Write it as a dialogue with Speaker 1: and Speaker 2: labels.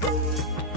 Speaker 1: Bye.